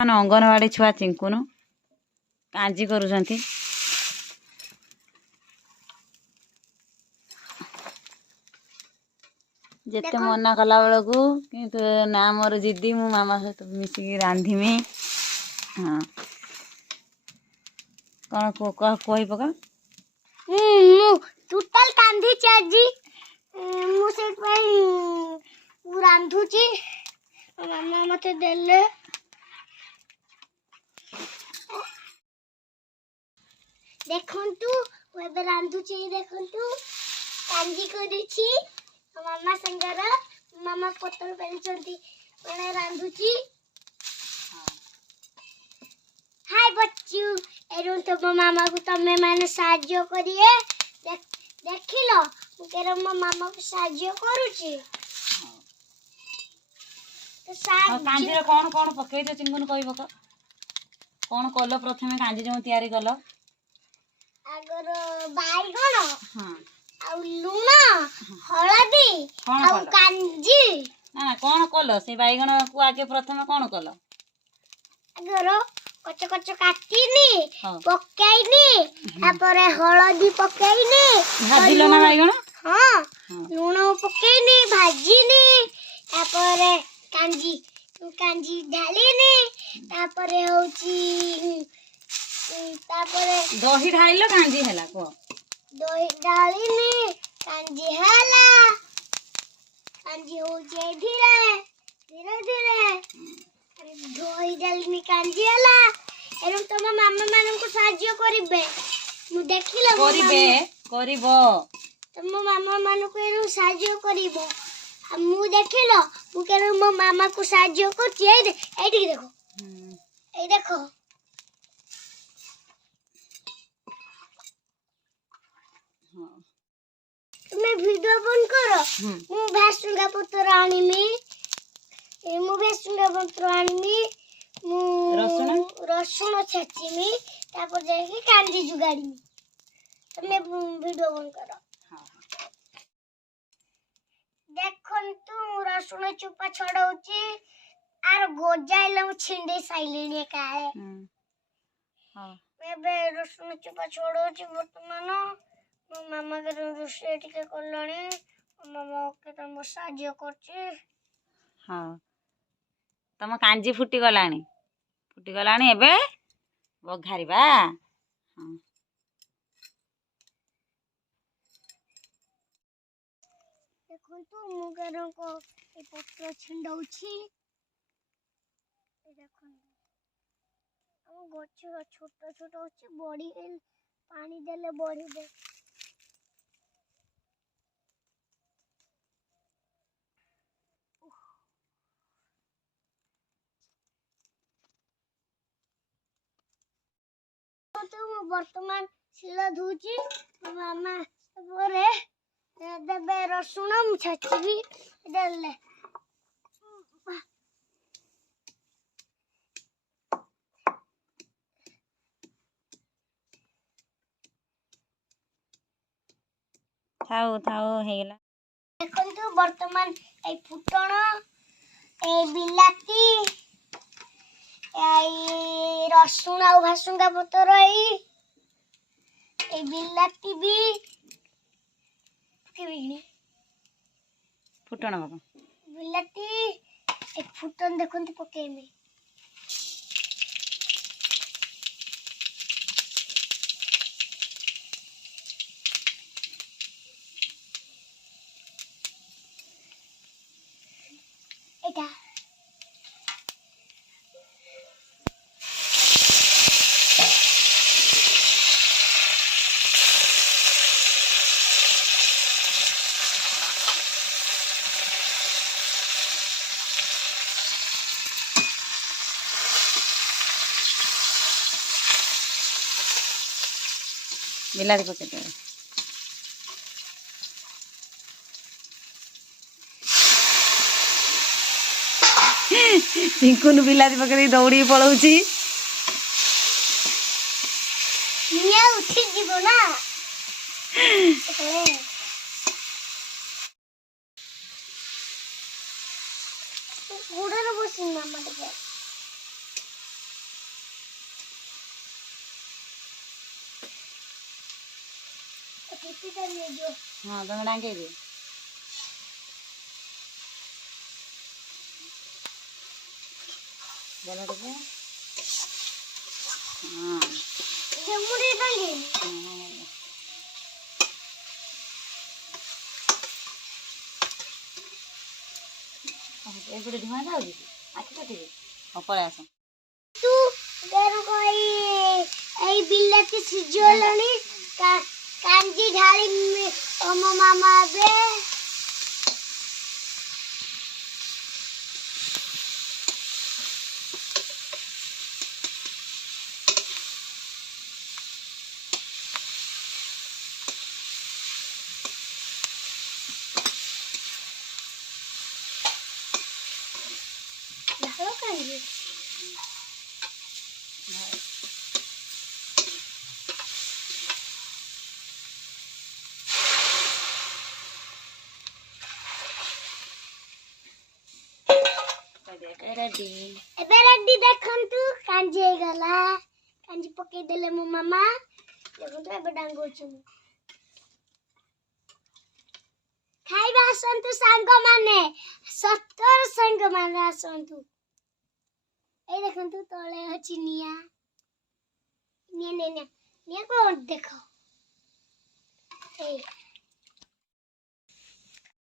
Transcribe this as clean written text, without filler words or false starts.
ମାନେ ଅଙ୍ଗନବାଡ଼ି ଛୁଆ ଚିଙ୍କୁନୁ କାଞ୍ଜି କରୁଛନ୍ତି। ଯେତେ ମନା କଲା ବେଳକୁ କିନ୍ତୁ ନା ମୋର ଜିଦି ମୁଁ ମାମା ସହିତ ମିଶିକି ରାନ୍ଧିମି। ହଁ କ'ଣ କହି ପକା। ମୁଁ ଟୋଟାଲ କାନ୍ଦିଛି ଆଜି। ମୁଁ ସେଇଥିପାଇଁ ରାନ୍ଧୁଛି। ମାମା ମତେ ଦେଲେ। ଦେଖନ୍ତୁ ମୁଁ ଏବେ ରାନ୍ଧୁଛି। ଦେଖନ୍ତୁ କାଞ୍ଜି କରିଛି ମାମା ସାଙ୍ଗର। ମାମା ପତର ବେଲୁଛନ୍ତି ମାନେ ରାନ୍ଧୁଛି। ହାय ବच्चू ଏରୁ ତମ ମାମାକୁ ତମେ ମାନେ ସାହାଯ୍ୟ କରିଏ। ଦେଖିଲ ମୁଁ କେର ମୋ ମାମାକୁ ସାହାଯ୍ୟ କରୁଛି। କାଞ୍ଜିରେ କ'ଣ ପକେଇଛ ଚିଙ୍ଗୁନି କହି ପକା। କ'ଣ କଲ ପ୍ରଥମେ କାଞ୍ଜି ଯେଉଁ ତିଆରି କଲ? ଆଗର ବାଇଗଣ ଆଉ ଲୁଣ ହଳଦୀ ଆଉ କାଞ୍ଜି। ନା କ'ଣ କଲ? ସେ ବାଇଗଣକୁ ଆଗେ ପ୍ରଥମେ କ'ଣ କଲ? ଆଗର କଚ କଚ କାଟିନି ପକେଇନି ତାପରେ ହଳଦୀ ପକେଇନି। ଭାଜିଲ ନା ବାଇଗଣ? ହଁ ଲୁଣ ପକେଇନି ଭାଜିନି। ତାପରେ କାଞ୍ଜି ଢାଳିନି। ତାପରେ ହଉଛି ତାପରେ ଦହି ଢାଳିଲ କାଞ୍ଜି ହେଲା। କୁହ। ଦହି ଢାଳିନି କାଞ୍ଜି ହେଲା। କାଞ୍ଜି ହଉଛି ଧୀରେ ଧୀରେ ଦହି ଢାଳିନି କାଞ୍ଜି ହେଲା। ଏବଂ ତମ ମାମା ମାନଙ୍କୁ ସାହାଯ୍ୟ କରିବେ। ମୁଁ ଦେଖିଲ କରିବ ତମ ମାମା ମାନଙ୍କୁ ଏରୁ ସାହାଯ୍ୟ କରିବ। ଆଉ ମୁଁ ଦେଖିଲ ମୁଁ କେନ ମୋ ମାମାକୁ ସାହାଯ୍ୟ କରୁଛି। ଏଇଠିକି ଦେଖ। ଏଇ ଦେଖ ତୁମେ ଭିଡିଓ ବନ୍ଦ କର। ମୁଁ ଭେସୁଙ୍ଗା ପତ୍ର ଆଣିମି। ମୁଁ ଭେସୁଙ୍ଗା ପତ୍ର ଆଣିମି। ମୁଁ ରସୁଣ ଛେଚିମି। ତାପରେ ଯାଇକି କାଞ୍ଜି जुगाड़िमी। ତୁମେ ଭିଡିଓ ବନ୍ଦ କର। ଦେଖନ୍ତୁ ରସୁଣ ଚୋପା ଛଡଉଛି। ଆର ଗୋଜାଇଲେ ମୁଁ ଛିଣ୍ଡେଇ ସାଇଲିଣି କାଳେ। ଏବେ ରସୁଣ ଚୋପା ଛଡଉଛି ବର୍ତ୍ତମାନ। ମୋ ମାମା ରୋଷେଇ ଟିକେ କଲାଣି। ମୋ ମାମା ତମ ସାହାଯ୍ୟ କରୁଛି। ହଁ ତମ କାଞ୍ଜି ଫୁଟିଗଲାଣି ଏବେ ବଘାରିବା। ଦେଖନ୍ତୁ ମୁଁ କେରଙ୍କ ଏ ପତ୍ର ଛିଣ୍ଡଉଛି। ଦେଖନ୍ତୁ ଆମ ଗଛ ଛୋଟ ଛୋଟ ଅଛି। ବଢି ପାଣି ଦେଲେ ବଢିବେ। ମୁଁ ବର୍ତ୍ତମାନ ଶିଳ ଧୁଉଛି। ମାମା ପରେ ଦେବେ ରସୁଣ ମୁଁ ଛେଚିବି ଦେଲେ। ଥାଉ ହେଇଗଲା। ଦେଖନ୍ତୁ ବର୍ତ୍ତମାନ ଏଇ ଫୁଟଣ ଏଇ ବିଲାତି ଏଇ ରସୁଣ ଆଉ ଭାସୁଙ୍ଗା ପତ୍ର ଏଇ ବିଲାତି ବି ଫୁଟଣ ବାବା ବିଲାତି ଏ ଫୁଟଣ ଦେଖନ୍ତୁ ପକେଇମି। ଏଇଟା ବିଲାତି ପକେଇଦେବେ। ଚିଙ୍କୁନୁ ବିଲାତି ପକେଇ ଦୌଡ଼ିକି ପଳଉଛି। ନିଆଁ ଉଠିଯିବ ନା। ଗୋଡ଼ରେ ବସି ମାମା ଟିକେ ଛୁଟିଟା ନେଇଯିବ। ହଁ ତମେ ଡାଙ୍କେଇ ଦିଅ। ଦେଲ ଟିକେ। ହଁ ମୁଁ ଟିକେ ଡାଙ୍ଗେଇଲି। ଏପଟେ ଧୂଆଁ ଯାଉଛି ଆଖି କାଟିବେ। ହଉ ପଳେଇ ଆସ। ତୁ ଦେଖ ଏଇ ବିଲାତି ସିଝିଗଲାଣି। କାଞ୍ଜି ଢାଳି ମୋ ମାମା ଏବେ। ঢালো কাঞ্জি। ଏବେ ରେଡି ଦେଖନ୍ତୁ କାଞ୍ଜି ହେଇଗଲା। କାଞ୍ଜି ପକେଇଦେଲେ ମୋ ମାମା। ଦେଖନ୍ତୁ ଏବେ ଡାଙ୍ଗଉଛି ମୁଁ। ଖାଇବା ଆସନ୍ତୁ ସାଙ୍ଗମାନେ, ସତର ସାଙ୍ଗମାନେ ଆସନ୍ତୁ। ଏଇ ଦେଖନ୍ତୁ ତଳେ ଅଛି ନିଆଁ। ନିଆଁ ନିଆଁ ନିଆଁ ନିଆଁ କଣ ଦେଖ। ଏଇ